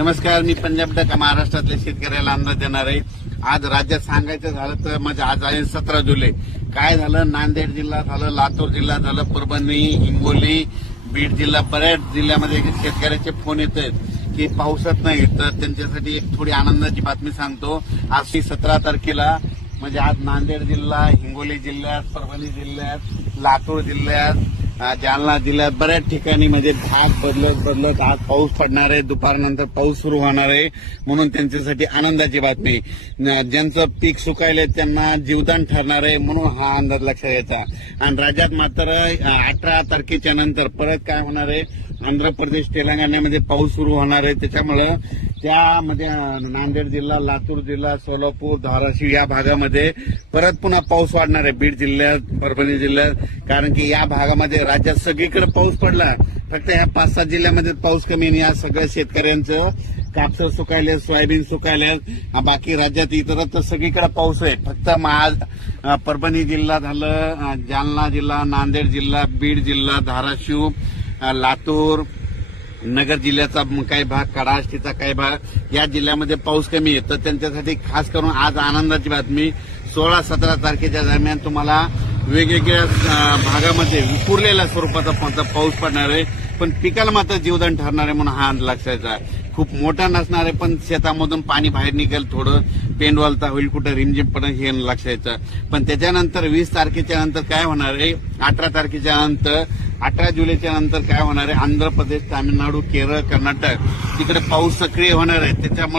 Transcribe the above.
नमस्कार, मी पंजाब डक महाराष्ट्रातल्या शेतकऱ्याला अंदाज देणार आहे. आज राज्यात सांगायचं झालं तर म्हणजे आज आहे 17 जुलै. काय झालं, नांदेड जिल्हा झालं, लातूर जिल्हा झालं, परभणी, हिंगोली, बीड जिल्हा, बऱ्याच जिल्ह्यामध्ये शेतकऱ्याचे फोन येत आहेत की पाऊसच नाही. तर त्यांच्यासाठी एक थोडी आनंदाची बातमी सांगतो. आज 17 तारखेला म्हणजे आज नांदेड जिल्हा, हिंगोली जिल्ह्यात, परभणी जिल्ह्यात, लातूर जिल्ह्यात, जालना जिल्ह्यात बऱ्याच ठिकाणी म्हणजे भाग बदलत आज पाऊस पडणार आहे. दुपारनंतर पाऊस सुरू होणार आहे, म्हणून त्यांच्यासाठी आनंदाची बातमी. ज्यांचं पीक सुकायले त्यांना जीवदान ठरणार आहे, म्हणून हा अंदाज लक्षात घ्यायचा. आणि राज्यात मात्र 18 तारखेच्या नंतर परत काय होणार आहे, आंध्र प्रदेश, तेलंगणामध्ये पाऊस सुरू होणार आहे. त्याच्यामुळे त्यामध्ये नांदेड जिल्हा, लातूर जिल्हा, सोलापूर, धाराशिव या भागामध्ये परत पुन्हा पाऊस वाढणार आहे. बीड जिल्ह्यात, परभणी जिल्ह्यात, कारण की या भागामध्ये राज्यात सगळीकडे पाऊस पडला. फक्त ह्या 5-7 जिल्ह्यामध्ये पाऊस कमी आहे. या सगळ्या शेतकऱ्यांचं कापस सुकायले, सोयाबीन सुकायले. बाकी राज्यात इतरत्र सगळीकडे पाऊस आहे. फक्त परभणी जिल्हा झालं, जालना जिल्हा, नांदेड जिल्हा, बीड जिल्हा, धाराशिव, लातूर, नगर जिल्ह्याचा काही भाग, कडाष्टीचा काही भाग या जिल्ह्यामध्ये पाऊस कमी आहे. तर त्यांच्यासाठी खास करून आज आनंदाची बातमी. 16-17 तारखेच्या दरम्यान तुम्हाला वेगवेगळ्या भागामध्ये विखुरलेल्या स्वरूपाचा पाऊस पडणार आहे, पण पिकाला मात्र जीवदान ठरणार आहे, म्हणून हा लक्षाचा. खूप मोठा नसणार आहे, पण शेतामधून पाणी बाहेर निघेल, थोडं पेंडवालता होईल, कुठं रिमझिम पडेल हे लक्षायचं. पण त्याच्यानंतर 20 तारखेच्या नंतर काय होणार आहे, 18 तारखेच्या नंतर, 18 जुलैच्या नंतर काय होणार आहे, आंध्र प्रदेश, तामिळनाडू, केरळ, कर्नाटक तिकडे पाऊस सक्रिय होणार आहे. त्याच्यामुळे